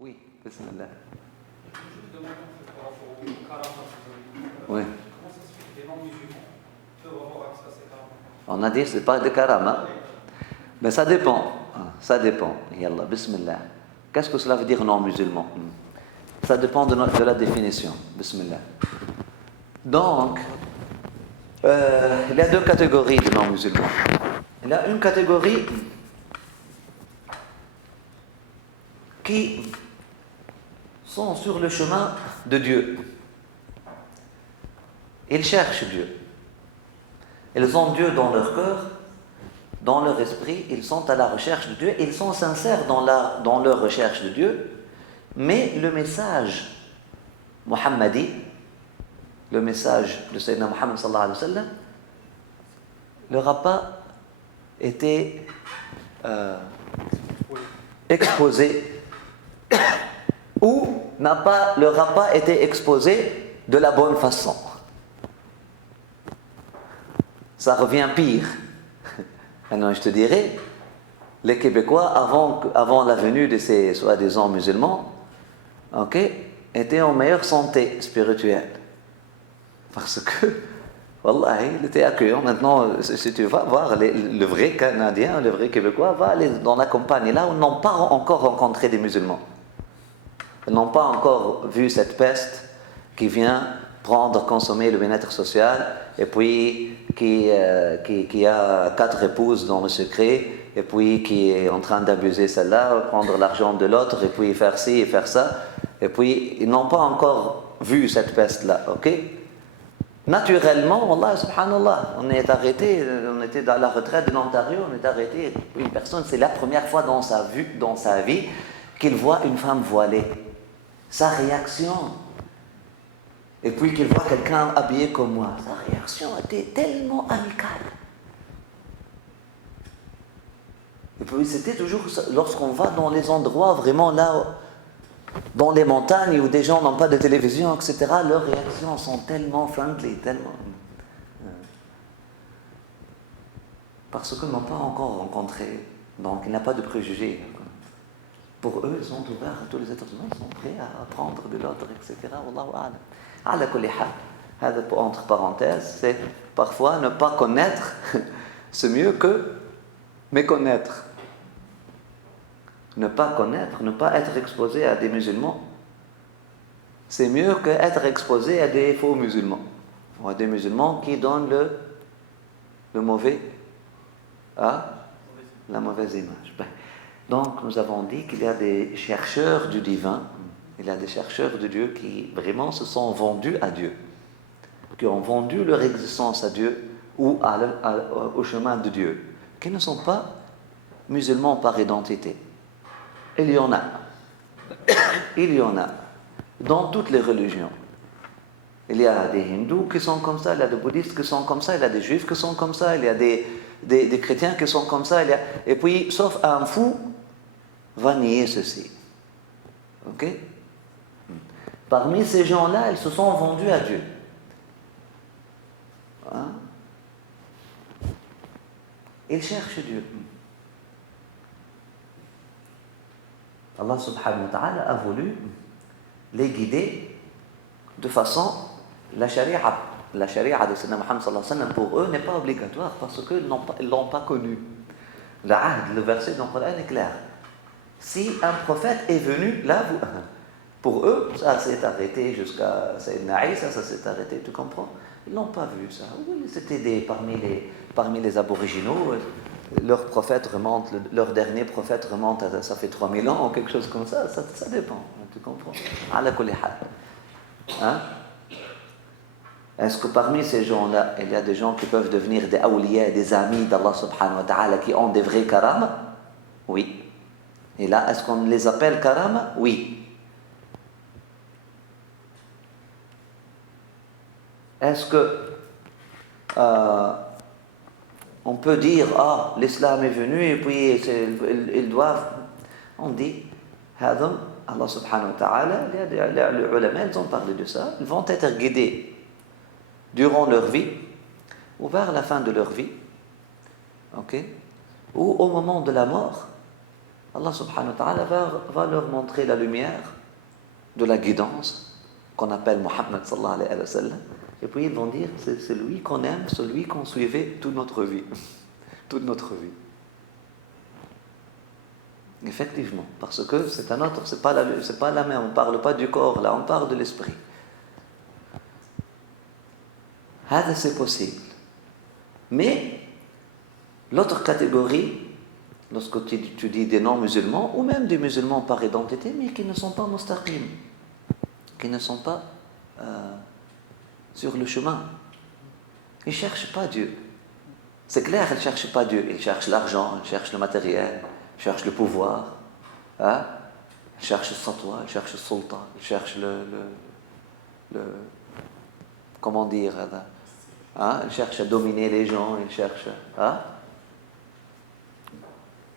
Oui, bismillah. Je me demande par rapport au karama, Oui. comment ça se fait que les non-musulmans peuvent avoir accès à ces karamas? On a dit que ce n'est pas de karama. Mais ça dépend. Ça dépend. Yallah, bismillah. Qu'est-ce que cela veut dire non-musulman? Ça dépend de la définition. Bismillah. Donc, il y a deux catégories de non-musulmans. Il y a une catégorie qui sont sur le chemin de Dieu. Ils cherchent Dieu. Ils ont Dieu dans leur cœur, dans leur esprit, ils sont à la recherche de Dieu, ils sont sincères dans leur recherche de Dieu, mais le message Muhammadi, le message de Sayyidina Muhammad sallallahu alayhi wa sallam, leur a pas été exposé ou leur a pas été exposé de la bonne façon. Ça revient pire. Maintenant, je te dirais, les Québécois, avant la venue de ces soi-disant musulmans, étaient en meilleure santé spirituelle. Parce que, Wallah, il était accueillant. Maintenant, si tu vas voir le vrai Canadien, le vrai Québécois, va aller dans la campagne, là où ils n'ont pas encore rencontré des musulmans. Ils n'ont pas encore vu cette peste qui vient consommer le bien-être social, et puis qui a 4 épouses dans le secret, et puis qui est en train d'abuser celle-là, prendre l'argent de l'autre, et puis faire ci et faire ça. Et puis, ils n'ont pas encore vu cette peste-là, ok? Naturellement, Allah, subhanallah, on est arrêté, on était dans la retraite de l'Ontario, on est arrêté, une personne, c'est la première fois dans sa vie qu'il voit une femme voilée. Sa réaction, et puis qu'il voit quelqu'un habillé comme moi, sa réaction était tellement amicale. Et puis c'était toujours, lorsqu'on va dans les endroits vraiment là, dans les montagnes où des gens n'ont pas de télévision, etc., leurs réactions sont tellement friendly, tellement... Parce qu'ils n'ont pas encore rencontré, donc il n'y a pas de préjugés. Pour eux, ils sont ouverts à tous les êtres humains, ils sont prêts à apprendre de l'autre, etc. Wallahu a'lam. Ala kulli hal, entre parenthèses, c'est parfois ne pas connaître, c'est mieux que méconnaître. Ne pas connaître, ne pas être exposé à des musulmans, c'est mieux qu'être exposé à des faux musulmans, ou à des musulmans qui donnent le mauvais, la mauvaise image. Donc, nous avons dit qu'il y a des chercheurs du divin, il y a des chercheurs de Dieu qui vraiment se sont vendus à Dieu, qui ont vendu leur existence à Dieu ou au chemin de Dieu, qui ne sont pas musulmans par identité. Il y en a. Il y en a. Dans toutes les religions. Il y a des hindous qui sont comme ça, il y a des bouddhistes qui sont comme ça, il y a des juifs qui sont comme ça, il y a des chrétiens qui sont comme ça, et puis, sauf un fou, va nier ceci. Ok? Parmi ces gens-là, ils se sont vendus à Dieu. Hein? Ils cherchent Dieu. Allah subhanahu wa ta'ala a voulu les guider de façon, la charia de Sayyidina Muhammad sallallahu alayhi wa sallam pour eux n'est pas obligatoire parce qu'ils ne l'ont pas connu. Le verset dans le Coran est clair. Si un prophète est venu, là, pour eux, ça s'est arrêté jusqu'à Sayyidina Isa, ça s'est arrêté, tu comprends? Ils n'ont pas vu ça. Oui, c'était parmi les aboriginaux. Leur prophète remonte, leur dernier prophète remonte à ça fait 3000 ans ou quelque chose comme ça, ça dépend, tu comprends? Ala kulli hal. Hein? Est-ce que parmi ces gens-là, il y a des gens qui peuvent devenir des awliya, des amis d'Allah subhanahu wa ta'ala qui ont des vrais karamas? Oui. Et là, est-ce qu'on les appelle karama? Oui. Est-ce que on peut dire, l'islam est venu et puis ils doivent... On dit, Allah subhanahu wa ta'ala, les ulama, ils ont parlé de ça, ils vont être guidés durant leur vie, ou vers la fin de leur vie, ou au moment de la mort, Allah subhanahu wa ta'ala va leur montrer la lumière de la guidance qu'on appelle Muhammad sallallahu alayhi wa sallam. Et puis ils vont dire, c'est celui qu'on aime, celui qu'on suivait toute notre vie. Toute notre vie. Effectivement, parce que c'est un autre, c'est pas la main, on ne parle pas du corps, là on parle de l'esprit. C'est possible. Mais l'autre catégorie, lorsque tu dis des non-musulmans, ou même des musulmans par identité, mais qui ne sont pas mustaqim, qui ne sont pas sur le chemin. Ils ne cherchent pas Dieu. C'est clair, ils ne cherchent pas Dieu. Ils cherchent l'argent, ils cherchent le matériel, ils cherchent le pouvoir. Hein? Ils cherchent le satwa, ils cherchent le sultan, ils cherchent le comment dire, hein? Ils cherchent à dominer les gens, ils cherchent... Hein?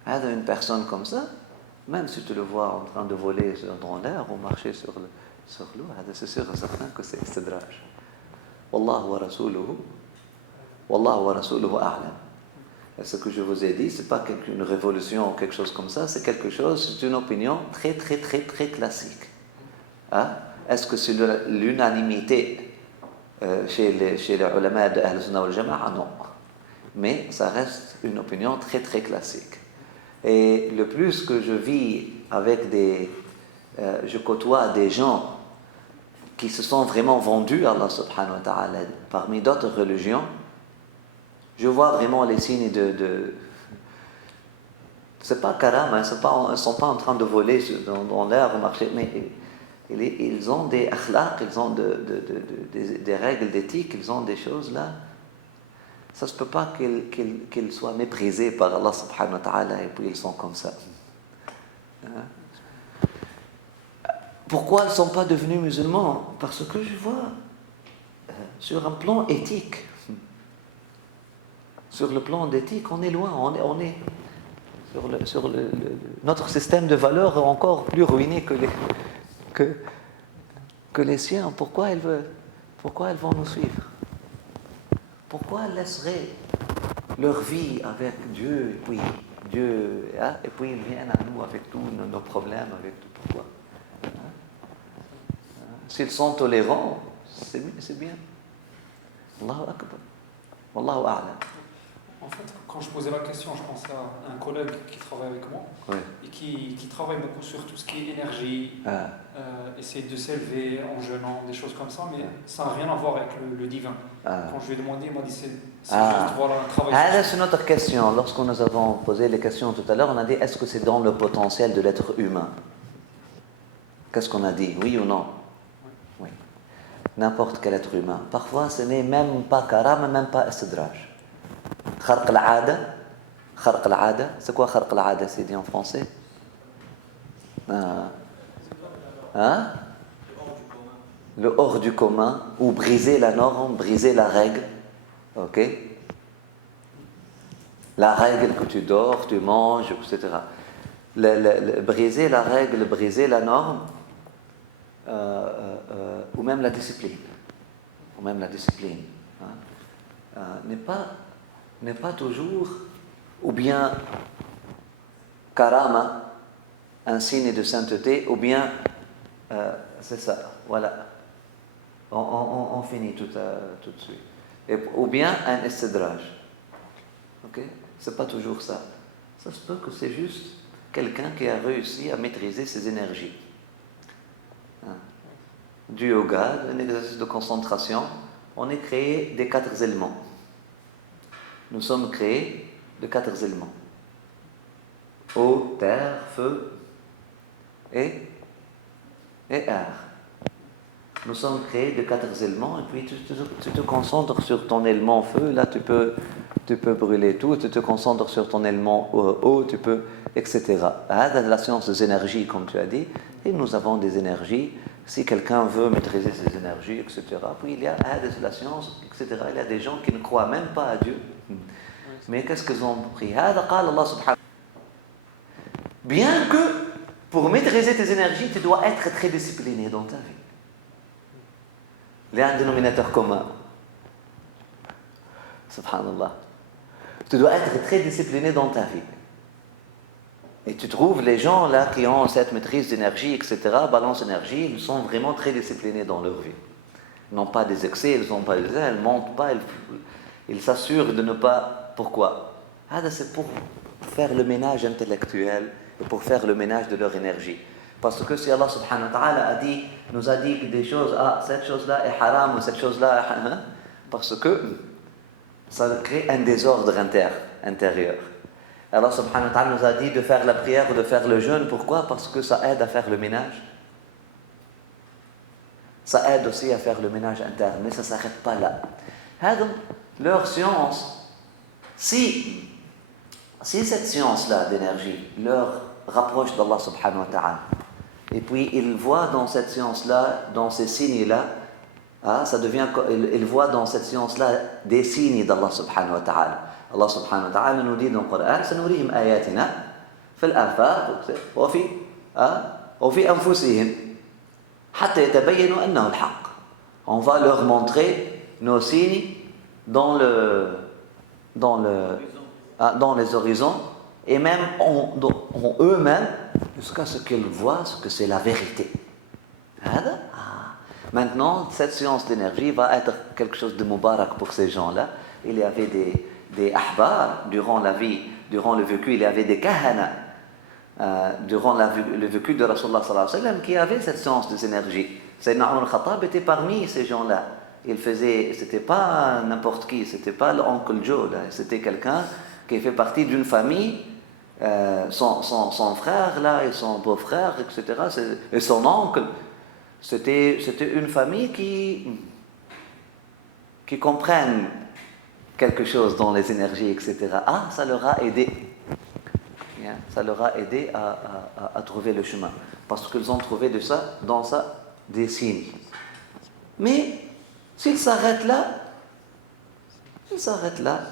Une personne comme ça, même si tu le vois en train de voler dans l'air ou marcher sur l'eau, c'est sûr et certain que c'est istidraj. Wallahu wa rasuluhu a'lam. Et ce que je vous ai dit, ce n'est pas une révolution ou quelque chose comme ça, c'est quelque chose, c'est une opinion très très très très classique. Hein? Est-ce que c'est l'unanimité chez les ulama de Ahl-Sunnah wal Jama'a? Non. Mais ça reste une opinion très très classique. Et le plus que je vis avec je côtoie des gens qui se sont vraiment vendus à Allah subhanahu wa ta'ala parmi d'autres religions, je vois vraiment les signes c'est pas karam, hein, ils ne sont pas en train de voler dans l'air ou marcher, mais ils ont des akhlaq, ils ont des règles d'éthique, ils ont des choses là. Ça ne se peut pas qu'ils soient méprisés par Allah subhanahu wa ta'ala et puis ils sont comme ça. Hein? Pourquoi ils ne sont pas devenus musulmans? Parce que je vois, sur un plan éthique, sur le plan d'éthique, on est loin, on est sur notre système de valeurs est encore plus ruiné que les siens. Pourquoi elles vont nous suivre? Pourquoi elles laisseraient leur vie avec Dieu, et puis ils viennent à nous avec tous nos problèmes, avec tout? Pourquoi? S'ils sont tolérants, c'est bien. Allahu Akbar. Wallahu a'lam. En fait, quand je posais la question, je pensais à un collègue qui travaille avec moi, oui, et qui travaille beaucoup sur tout ce qui est énergie, essayer de s'élever en jeûnant, des choses comme ça, mais ça n'a rien à voir avec le divin. Quand je lui ai demandé, il m'a dit c'est juste voilà, un travail. C'est notre question. Lorsque nous avons posé les questions tout à l'heure, on a dit est-ce que c'est dans le potentiel de l'être humain? Qu'est-ce qu'on a dit? Oui ou non? Oui. N'importe quel être humain. Parfois, ce n'est même pas karam, même pas istidraj. Kharq al-'ada, c'est quoi kharq al-'ada, c'est dit en français? Le hors du commun, ou briser la norme, briser la règle. Ok? La règle que tu dors, tu manges, etc. Briser la règle, briser la norme, ou même la discipline. N'est pas toujours, ou bien karama, un signe de sainteté, ou bien, c'est ça, voilà. On finit tout de suite. Ou bien un istidraj. Ok? C'est pas toujours ça. Ça se peut que c'est juste quelqu'un qui a réussi à maîtriser ses énergies. Du yoga, un exercice de concentration, on est créé des 4 éléments. Nous sommes créés de 4 éléments. Eau, terre, feu et air. Nous sommes créés de 4 éléments et puis tu te concentres sur ton élément feu, là tu peux brûler tout, tu te concentres sur ton élément eau, tu peux, etc. La science des énergies, comme tu as dit, et nous avons des énergies. Si quelqu'un veut maîtriser ses énergies, etc., puis il y a la science, etc. Il y a des gens qui ne croient même pas à Dieu. Mais qu'est-ce qu'ils ont pris? Bien que, pour maîtriser tes énergies, tu dois être très discipliné dans ta vie. Il y a un dénominateur commun. Subhanallah. Tu dois être très discipliné dans ta vie. Et tu trouves les gens là qui ont cette maîtrise d'énergie, etc., balance énergie, ils sont vraiment très disciplinés dans leur vie. Ils n'ont pas des excès, ils n'ont pas des excès, ils ne mentent pas, ils s'assurent de ne pas... Pourquoi? C'est pour faire le ménage intellectuel et pour faire le ménage de leur énergie. Parce que si Allah subhanahu wa ta'ala nous a dit des choses, cette chose-là est haram ou cette chose-là est haram, parce que ça crée un désordre intérieur. Allah subhanahu wa ta'ala nous a dit de faire la prière ou de faire le jeûne. Pourquoi? Parce que ça aide à faire le ménage. Ça aide aussi à faire le ménage interne, mais ça ne s'arrête pas là. Leur science, si cette science-là d'énergie leur rapproche d'Allah subhanahu wa ta'ala, et puis ils voient dans cette science-là, dans ces signes-là, ils voient dans cette science-là des signes d'Allah subhanahu wa ta'ala. Allah subhanahu wa ta'ala nous dit dans le Coran, سنريهم آياتنا في الآفاق وفي أنفسهم حتى يتبينوا أنه الحق. On va leur montrer nos signes dans les horizons et même en eux-mêmes jusqu'à ce qu'ils voient ce que c'est la vérité. Maintenant, cette science d'énergie va être quelque chose de mubarak pour ces gens-là. Il y avait des ahbar durant le vécu, il y avait des kahana durant le vécu de Rasulullah sallallahu alayhi wa sallam qui avaient cette science des énergies. Sayyidina Omar al-Khattab était parmi ces gens-là. C'était pas n'importe qui, c'était pas l'oncle Joe, là. C'était quelqu'un qui fait partie d'une famille, son frère là et son beau-frère, etc. Et son oncle. C'était une famille qui comprennent quelque chose dans les énergies, etc. Ça leur a aidé. Ça leur a aidé à trouver le chemin. Parce qu'ils ont trouvé dans ça des signes. Mais s'ils s'arrêtent là,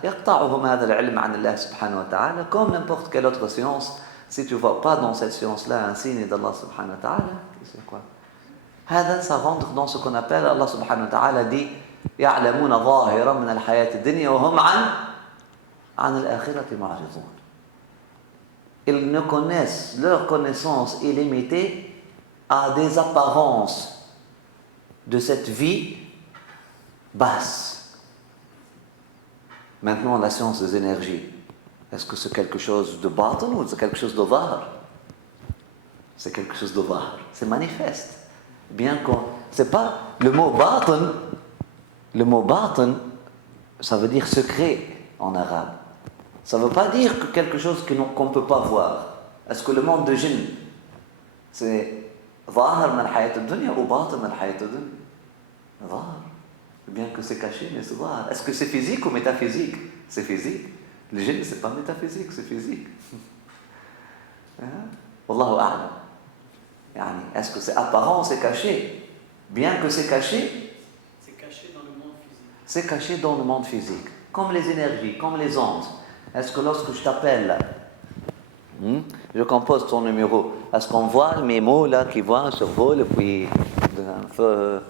يقطعهم هذا العلم عن الله سبحانه وتعالى, comme n'importe quelle autre science. Si tu ne vois pas dans cette science-là un signe d'Allah subhanahu wa ta'ala, c'est quoi? Ça rentre dans ce qu'on appelle, Allah subhanahu wa ta'ala dit يعلمون ظاهرا من الحياة الدنيا وهم عن الآخرة معرضون. Ils ne connaissent, leur connaissance est limitée à des apparences de cette vie basse. Maintenant, la science des énergies, est-ce que c'est quelque chose de batin ou c'est quelque chose de zahir? C'est quelque chose de zahir, c'est manifeste. Bien que c'est pas le mot batin, ça veut dire secret en arabe. Ça ne veut pas dire que quelque chose qu'on ne peut pas voir. Est-ce que le monde de djinn, c'est zahir min al-hayat ad-dunya ou batin min al-hayat ad-dunya? Zahir. Bien que c'est caché, mais c'est zahir. Est-ce que c'est physique ou métaphysique? C'est physique. Le djinn, c'est pas métaphysique, c'est physique. Wallahu a'lam. Est-ce que c'est apparent, c'est caché? Bien que c'est caché, c'est caché dans le monde physique. C'est caché dans le monde physique. Comme les énergies, comme les ondes. Est-ce que lorsque je t'appelle, je compose ton numéro, est-ce qu'on voit mes mots là qui survolent et puis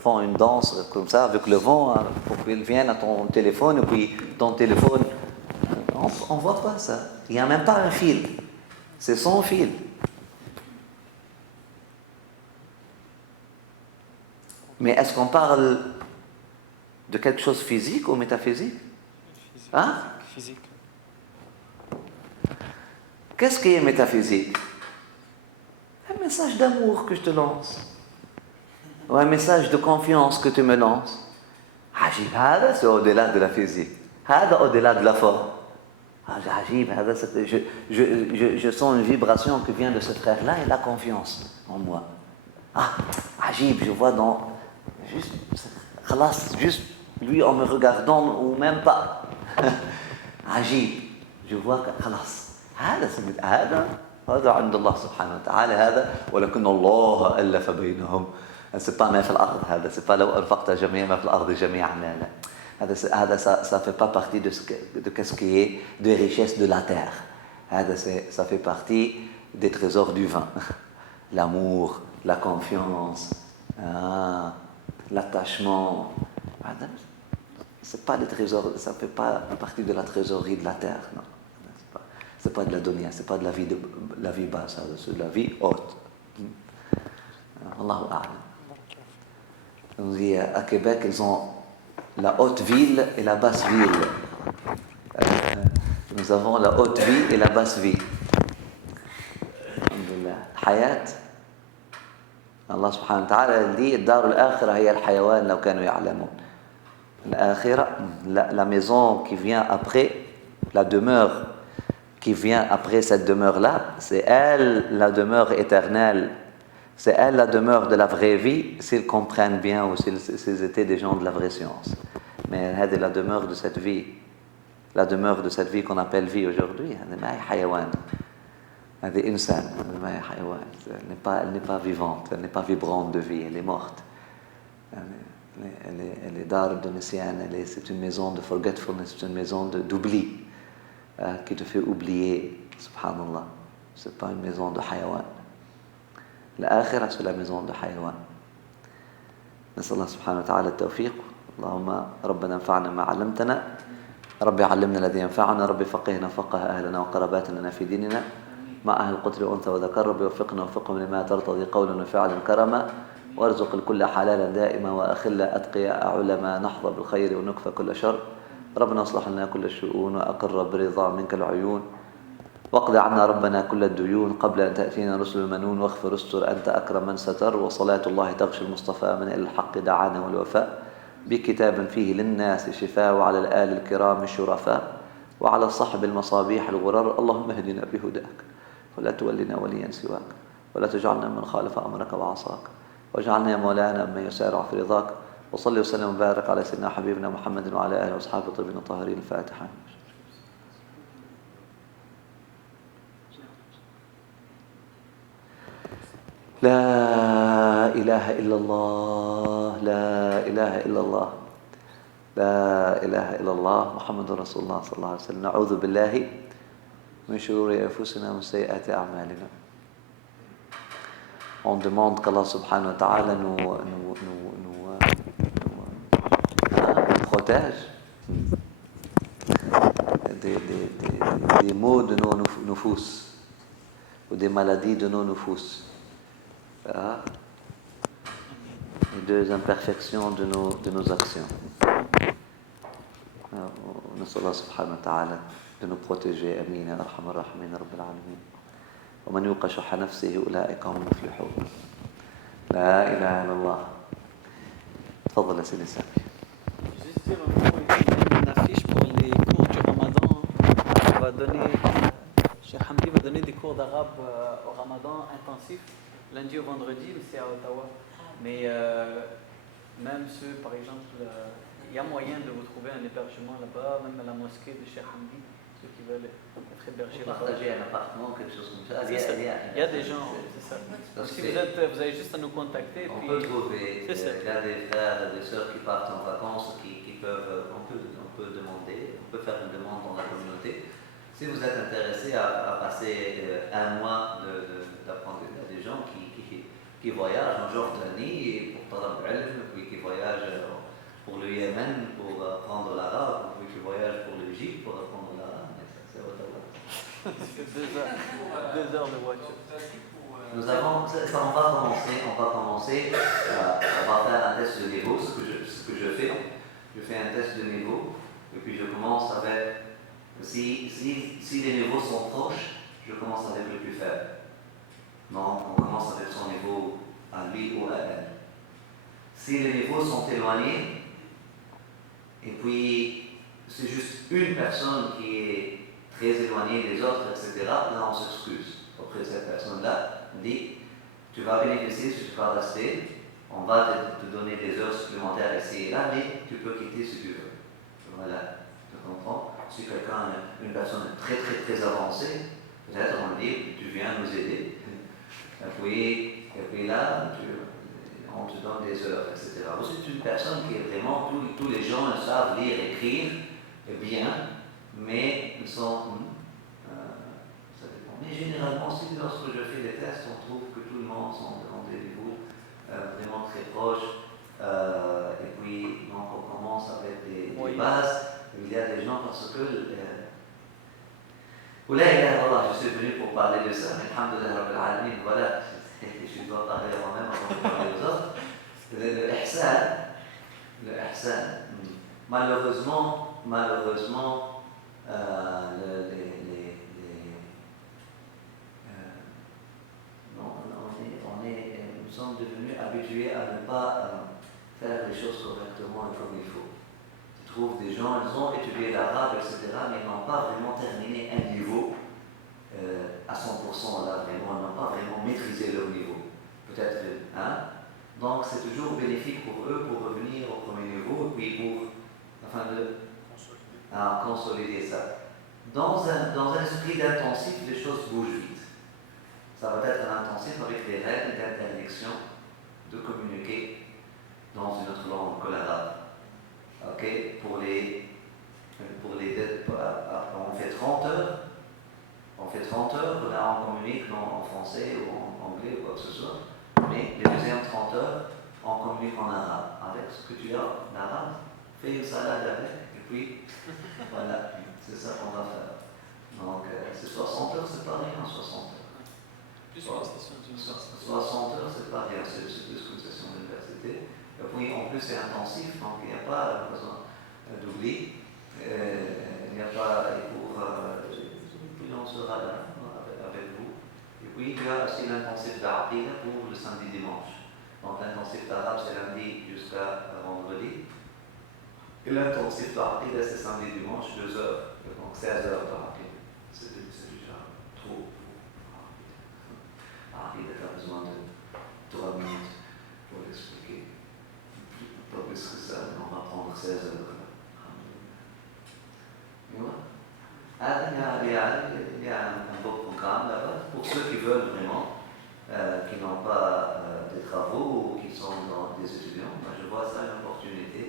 font une danse comme ça avec le vent pour qu'ils viennent à ton téléphone et puis ton téléphone, on ne voit pas ça. Il n'y a même pas un fil. C'est sans fil. Mais est-ce qu'on parle de quelque chose physique ou métaphysique? Physique. Qu'est-ce qui est métaphysique? Un message d'amour que je te lance. Ou un message de confiance que tu me lances. C'est au-delà de la physique. Au-delà de la forme. Je sens une vibration qui vient de ce frère-là et la confiance en moi. Je vois dans... Juste lui en me regardant ou même pas. Je vois que هذا عند الله سبحانه وتعالى هذا ولكن الله ألف بينهم. C'est pas ما في الأرض هذا, c'est pas لو أنفقت جميع ما في الأرض جميعا, لا. Ça fait pas partie de ce qui est des richesses de la terre. Ça fait partie des trésors du vin. L'amour, la confiance, l'attachement. C'est pas des trésors, ça fait pas partie de la trésorerie de la terre, non. C'est pas de la dunya, c'est pas de la vie basse, c'est de la vie haute. Allahu A'lam. On dit à Québec, ils ont la haute ville et la basse ville. Nous avons la haute vie et la basse vie. Alhamdulillah. Hayat. Allah subhanahu wa ta'ala dit الدار الآخرة هي الحيوان لو كانوا يعلمون. La maison qui vient après, la demeure qui vient après cette demeure-là, c'est elle la demeure éternelle. C'est elle la demeure de la vraie vie, s'ils comprennent bien ou s'ils étaient des gens de la vraie science. Mais c'est la demeure de cette vie. La demeure de cette vie qu'on appelle vie aujourd'hui. Elle n'est pas vivante, elle n'est pas vibrante de vie, elle est morte. Elle est dar de Nisyan, c'est une maison de forgetfulness, c'est une maison d'oubli qui te fait oublier, subhanallah. C'est pas une maison de hayawan. الآخرة c'est la maison de حيوان. نسأل الله سبحانه وتعالى التوفيق. اللهم ربنا انفعنا ما علمتنا، ربي علمنا الذي ينفعنا، ربي فقهنا فقه أهلنا وقرباتنا في ديننا مع أهل القتل وأنثى وذكر، ربي وفقنا وفقهم لما ترتضي قولا وفعلا كرما، وارزق الكل حلالا دائما وأخل أتقياء علما نحظى بالخير ونكفى كل شر. ربنا اصلح لنا كل الشؤون وأقر برضا منك العيون، واقض عنا ربنا كل الديون قبل أن تأتينا رسل المنون، واغفر استر أنت أكرم من ستر، وصلاة الله تغشى المصطفى من إلى الحق دعانا والوفاء، بكتاب فيه للناس شفاء، وعلى الآل الكرام الشرفاء، وعلى الصحب المصابيح الغرر. اللهم اهدنا بهداك ولا تولنا وليا سواك، ولا تجعلنا من خالف أمرك وعصاك، واجعلنا يا مولانا من يسارع في رضاك. وصلي وسلم وبارك على سيدنا حبيبنا محمد وعلى آله وأصحابه الطيبين الطاهرين. الفاتحة. لا إله إلا الله، لا إله إلا الله، لا إله إلا الله محمد رسول الله صلى الله عليه وسلم. نعوذ بالله من شرور أنفسنا ومن سيئات أعمالنا. On demande qu'Allah subhanahu wa ta'ala nous protège des maux de nos nufus ou des maladies de nos nufus. Et des imperfections de nos actions. نسأل الله سبحانه وتعالى de nous protéger. Amin ya arhamar rahimin rabbil alamin. ومن يوق شح نفسه أولئك هم المفلحون. لا إله إلا الله. تفضل يا سيدي سامي. Juste dire un mot, une affiche pour les cours du Ramadan. On va donner, Cheikh Hamdi va donner des cours d'arabe au Ramadan intensif, lundi au vendredi, mais c'est à Ottawa. Mais même ceux, par exemple, il y a moyen de vous trouver un hébergement là-bas, même à la mosquée de Cheikh Hamdi, ceux qui veulent être hébergés là-bas. Partager un appartement, quelque chose comme ça. Il y a des gens, c'est ça. Donc si vous avez juste à nous contacter. On peut trouver, il y a des frères et des sœurs qui partent en vacances, qui peuvent, on peut demander, on peut faire une demande dans la communauté. Si vous êtes intéressé à passer un mois d'apprendre, il y a des gens qui voyagent en Jordanie pour Talab al-Ilm, puis qui voyagent pour le Yémen pour apprendre l'arabe, puis qui voyagent pour l'Égypte pour apprendre l'arabe, mais ça c'est Ottawa. C'est 2 heures de voiture. Nous avons, on va commencer, on va faire un test de niveau, ce que je fais. Je fais un test de niveau, et puis je commence avec, si les niveaux sont proches, je commence avec le plus faible. Donc on commence avec son niveau à lui ou à elle. Si les niveaux sont éloignés, et puis c'est juste une personne qui est très éloignée des autres, etc., là on s'excuse auprès de cette personne-là. On dit, tu vas bénéficier si tu vas rester, on va te donner des heures supplémentaires ici et là, mais tu peux quitter si tu veux. Voilà, tu comprends? Si quelqu'un, une personne très très très avancée, peut-être on dit, tu viens nous aider, et puis là, on te donne des heures, etc. Ou c'est une personne qui est vraiment, tous les gens savent lire, écrire, bien, mais ils sont... Mais généralement, si lorsque je fais des tests, on trouve que tout le monde sont dans des niveaux vraiment très proches. Et puis, donc, on commence avec des bases. Il y a des gens parce que Oula, je suis venu pour parler de ça, mais alhamdoulilah rabbil alamin, voilà, je dois parler moi-même avant de parler aux autres. Le ihsan, malheureusement, nous sommes devenus habitués à ne pas faire les choses correctement et comme il faut. Tu trouves des gens, ils ont étudié l'arabe, etc., mais ils n'ont pas vraiment terminé un niveau à 100% là, vraiment, ils n'ont pas vraiment maîtrisé leur niveau. Peut-être, hein? Donc c'est toujours bénéfique pour eux pour revenir au premier niveau et puis pour consolider ça. Dans un esprit d'intensif, les choses bougent vite. Ça va être un intensif avec des règles d'interdiction de communiquer dans une autre langue que l'arabe. Ok, on fait 30 heures. Là on communique en français ou en anglais ou quoi que ce soit. Mais les deuxièmes 30 heures, on communique en arabe. Avec ce que tu as en arabe, fais une salade avec, et puis voilà, c'est ça qu'on va faire. Donc c'est 60 heures, c'est pas rien, 60 heures. Plus une session d'université. 60 heures, c'est pas rien, c'est plus qu'une session d'université. Et puis en plus c'est intensif, donc il n'y a pas besoin d'oublier. Il n'y a pas puis on sera là avec vous. Et puis il y a aussi l'intensif d'Aqida pour le samedi dimanche. Donc l'intensif d'arabe c'est lundi jusqu'à vendredi. Et l'intensif d'Aqida c'est samedi dimanche, 2 heures. Donc 16 heures d'Aqida. C'est déjà trop. Aqida a besoin de 3 minutes pour l'expliquer. Pas plus que ça, mais on va prendre 16 heures. Il y a un beau programme là-bas pour ceux qui veulent vraiment, qui n'ont pas des travaux ou qui sont dans des étudiants. Moi, je vois ça une opportunité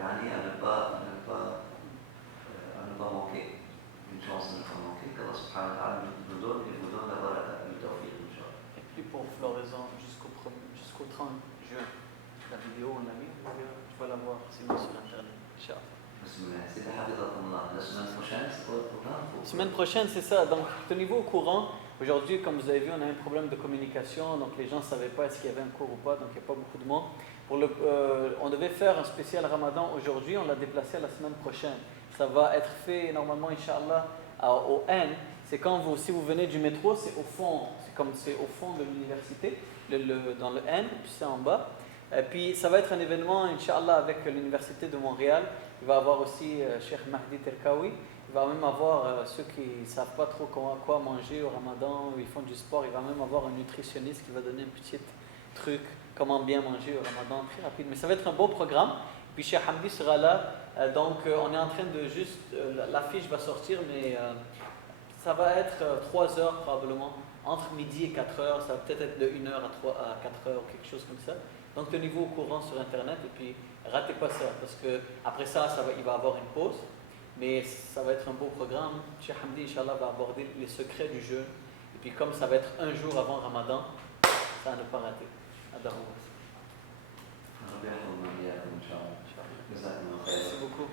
à ne pas manquer, une chance de ne pas manquer, qu'Allah subhanahu wa ta'ala nous donne et vous donne la baraka, le tawfiq, Inch'Allah. Et puis pour floraison jusqu'au 30 juin, la vidéo on l'a mis, tu vas la voir sinon sur internet, Inch'Allah. La semaine prochaine, c'est quoi le programme? Semaine prochaine, c'est ça. Donc, tenez-vous au courant. Aujourd'hui, comme vous avez vu, on a un problème de communication. Donc, les gens ne savaient pas est-ce qu'il y avait un cours ou pas. Donc, il n'y a pas beaucoup de monde. On devait faire un spécial Ramadan aujourd'hui. On l'a déplacé à la semaine prochaine. Ça va être fait normalement, Inch'Allah, au N. C'est quand si vous venez du métro, c'est au fond. C'est au fond de l'université, dans le N, puis c'est en bas. Et puis, ça va être un événement, Inch'Allah, avec l'université de Montréal. Il va y avoir aussi Cheikh Mahdi Terkaoui. Il va même avoir ceux qui ne savent pas trop quoi manger au Ramadan, ou ils font du sport. Il va même avoir un nutritionniste qui va donner un petit truc, comment bien manger au Ramadan, très rapide. Mais ça va être un beau programme. Puis Cheikh Hamdi sera là. Donc on est en train de l'affiche va sortir, mais ça va être 3 heures probablement. Entre midi et 4 heures. Ça va peut-être être de 1 heure à 4 heures, quelque chose comme ça. Donc tenez-vous au courant sur Internet et puis ratez pas ça, parce que après ça, il va y avoir une pause, mais ça va être un beau programme. Cheikh Hamdi, Inch'Allah, va aborder les secrets du jeûne, et puis comme ça va être un jour avant Ramadan, ça à ne pas rater. Merci beaucoup.